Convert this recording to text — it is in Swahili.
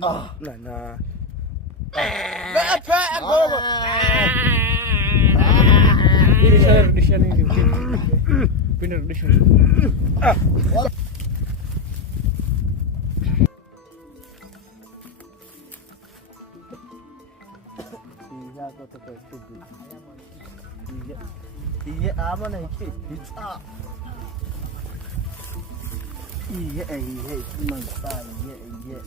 Na. Ini saya rudisha ni. Pindah rudisha. Iya, kau tak setuju. Iya, apa nih? Iya, mantap. Iya.